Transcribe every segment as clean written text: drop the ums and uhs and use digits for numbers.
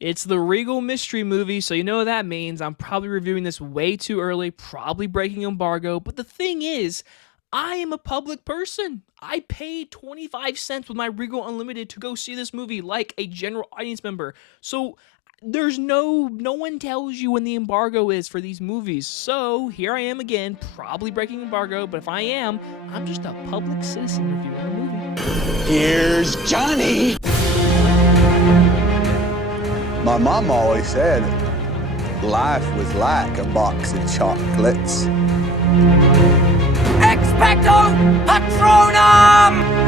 It's the Regal Mystery Movie, so you know what that means. I'm probably reviewing this way too early, probably breaking embargo, but the thing is, I am a public person. I paid 25 cents with my Regal Unlimited to go see this movie like a general audience member. So there's no one tells you when the embargo is for these movies. So here I am again, probably breaking embargo, but if I am, I'm just a public citizen reviewing a movie. Here's Johnny! My mom always said life was like a box of chocolates. Expecto Patronum!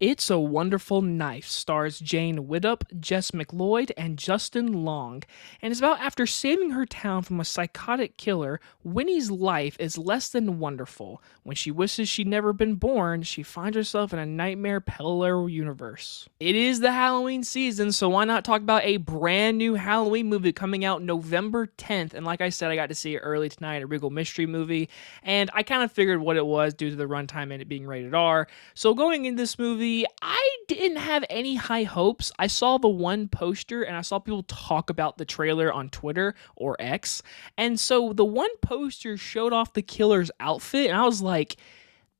It's a Wonderful Knife stars Jane Widdop, Jess McLeod, and Justin Long, and it's about after saving her town from a psychotic killer, Winnie's life is less than wonderful. When she wishes she'd never been born, she finds herself in a nightmare parallel universe. It is the Halloween season, so why not talk about a brand new Halloween movie coming out November 10th, and like I said, I got to see it early tonight, a Regal Mystery Movie, and I kind of figured what it was due to the runtime and it being rated R. So going in this movie, I didn't have any high hopes. I saw the one poster and I saw people talk about the trailer on Twitter or X. And so the one poster showed off the killer's outfit and I was like,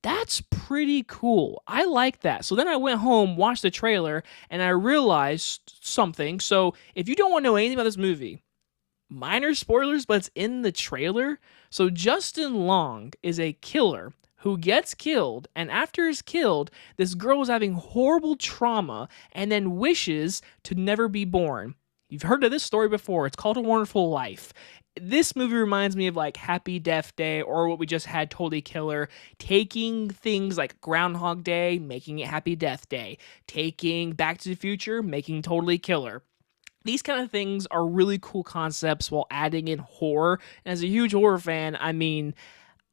that's pretty cool. I like that. So then I went home, watched the trailer, and I realized something. So if you don't want to know anything about this movie, minor spoilers, but it's in the trailer. So Justin Long is a killer who gets killed, and after he's killed, this girl is having horrible trauma and then wishes to never be born. You've heard of this story before. It's called A Wonderful Life. This movie reminds me of like Happy Death Day or what we just had, Totally Killer, taking things like Groundhog Day, making it Happy Death Day, taking Back to the Future, making Totally Killer. These kind of things are really cool concepts while adding in horror. And as a huge horror fan, I mean,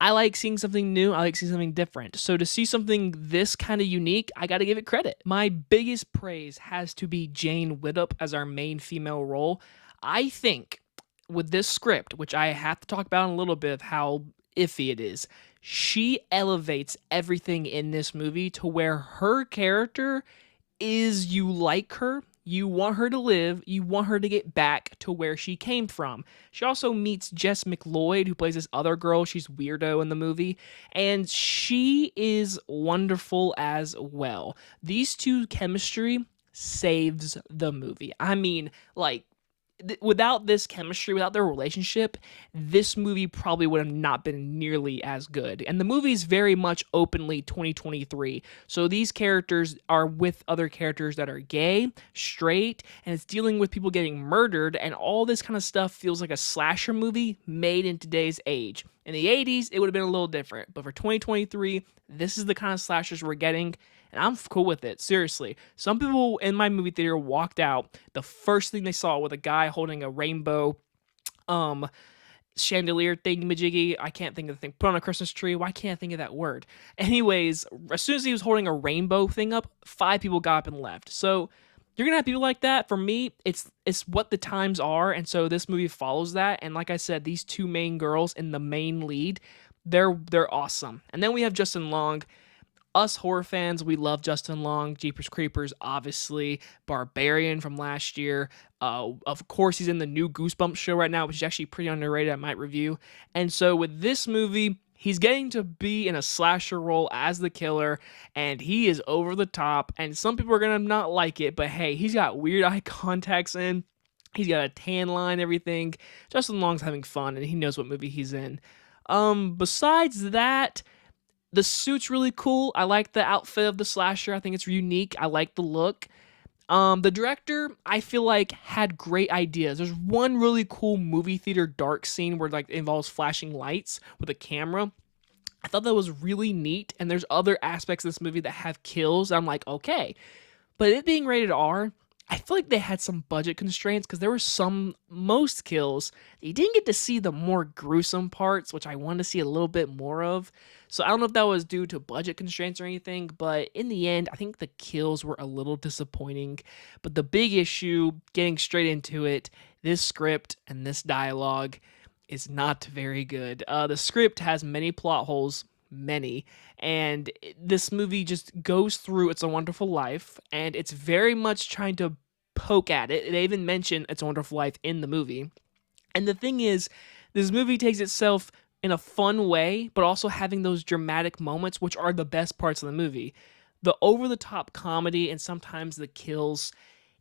I like seeing something new. I like seeing something different. So to see something this kind of unique, I got to give it credit. My biggest praise has to be Jane Widdop as our main female role. I think with this script, which I have to talk about in a little bit of how iffy it is, she elevates everything in this movie to where her character is, you like her, you want her to live, you want her to get back to where she came from. She also meets Jess McLeod, who plays this other girl. She's weirdo in the movie, and she is wonderful as well. These two chemistry saves the movie. I mean, like, without this chemistry, without their relationship, this movie probably would have not been nearly as good. And the movie's very much openly 2023. So these characters are with other characters that are gay, straight, and it's dealing with people getting murdered, and all this kind of stuff feels like a slasher movie made in today's age. In the 80s, it would have been a little different, but for 2023, this is the kind of slashers we're getting, and I'm cool with it, seriously. Some people in my movie theater walked out, the first thing they saw was a guy holding a rainbow chandelier thingamajiggy. I can't think of the thing. Put on a Christmas tree. Why can't I think of that word? Anyways, as soon as he was holding a rainbow thing up, 5 people got up and left. So you're gonna have people like that. For me, it's what the times are, and so this movie follows that. And like I said, these two main girls in the main lead, they're awesome. And then we have Justin Long. Us horror fans, we love Justin Long, Jeepers Creepers, obviously, Barbarian from last year. Of course, he's in the new Goosebumps show right now, which is actually pretty underrated, I might review. And so with this movie, he's getting to be in a slasher role as the killer, and he is over the top, and some people are going to not like it, but hey, he's got weird eye contacts in. He's got a tan line, everything. Justin Long's having fun, and he knows what movie he's in. Besides that, the suit's really cool. I like the outfit of the slasher. I think it's unique. I like the look. The director, I feel like, had great ideas. There's one really cool movie theater dark scene where like it involves flashing lights with a camera. I thought that was really neat. And there's other aspects of this movie that have kills. I'm like, okay. But it being rated R, I feel like they had some budget constraints because there were most kills that you didn't get to see the more gruesome parts, which I wanted to see a little bit more of. So I don't know if that was due to budget constraints or anything, but in the end, I think the kills were a little disappointing. But the big issue, getting straight into it, This script and this dialogue is not very good. The script has many plot holes, many, and this movie just goes through It's a Wonderful Life, and it's very much trying to poke at it. They even mention It's a Wonderful Life in the movie. And the thing is, this movie takes itself in a fun way, but also having those dramatic moments, which are the best parts of the movie. The over the top comedy and sometimes the kills,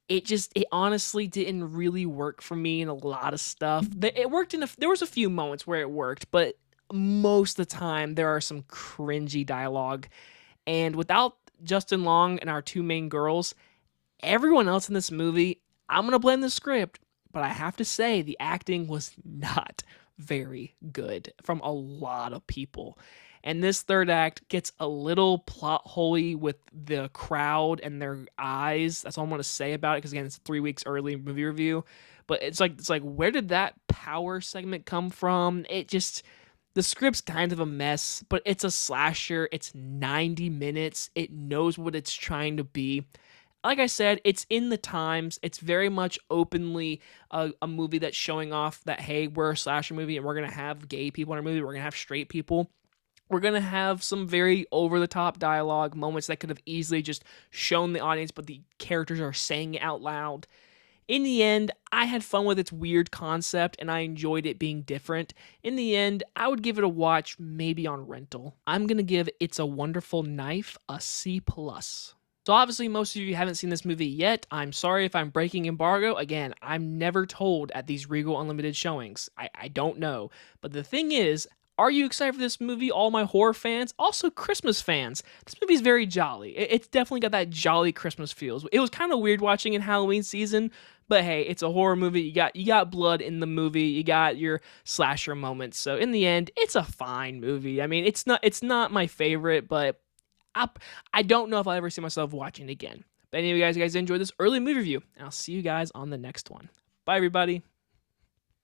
it honestly didn't really work for me in a lot of stuff. It worked there was a few moments where it worked, but most of the time there are some cringy dialogue. And without Justin Long and our two main girls, everyone else in this movie, I'm going to blame the script, but I have to say the acting was not very good from a lot of people. And this third act gets a little plot holy with the crowd and their eyes. That's all I'm going to say about it, because again, it's 3 weeks early movie review. But it's like where did that power segment come from? The script's kind of a mess, but it's a slasher. It's 90 minutes. It knows what it's trying to be. Like I said, it's in the times. It's very much openly a movie that's showing off that, hey, we're a slasher movie and we're going to have gay people in our movie. We're going to have straight people. We're going to have some very over-the-top dialogue, moments that could have easily just shown the audience, but the characters are saying it out loud. In the end, I had fun with its weird concept, and I enjoyed it being different. In the end, I would give it a watch, maybe on rental. I'm going to give It's a Wonderful Knife a C+. So obviously, most of you haven't seen this movie yet. I'm sorry if I'm breaking embargo. Again, I'm never told at these Regal Unlimited showings. I don't know. But the thing is, are you excited for this movie, all my horror fans? Also, Christmas fans. This movie's very jolly. It's definitely got that jolly Christmas feels. It was kind of weird watching in Halloween season, but hey, it's a horror movie. You got blood in the movie. You got your slasher moments. So in the end, it's a fine movie. I mean, it's not my favorite, but I don't know if I'll ever see myself watching it again. But anyway, guys enjoyed this early movie review, and I'll see you guys on the next one. Bye, everybody.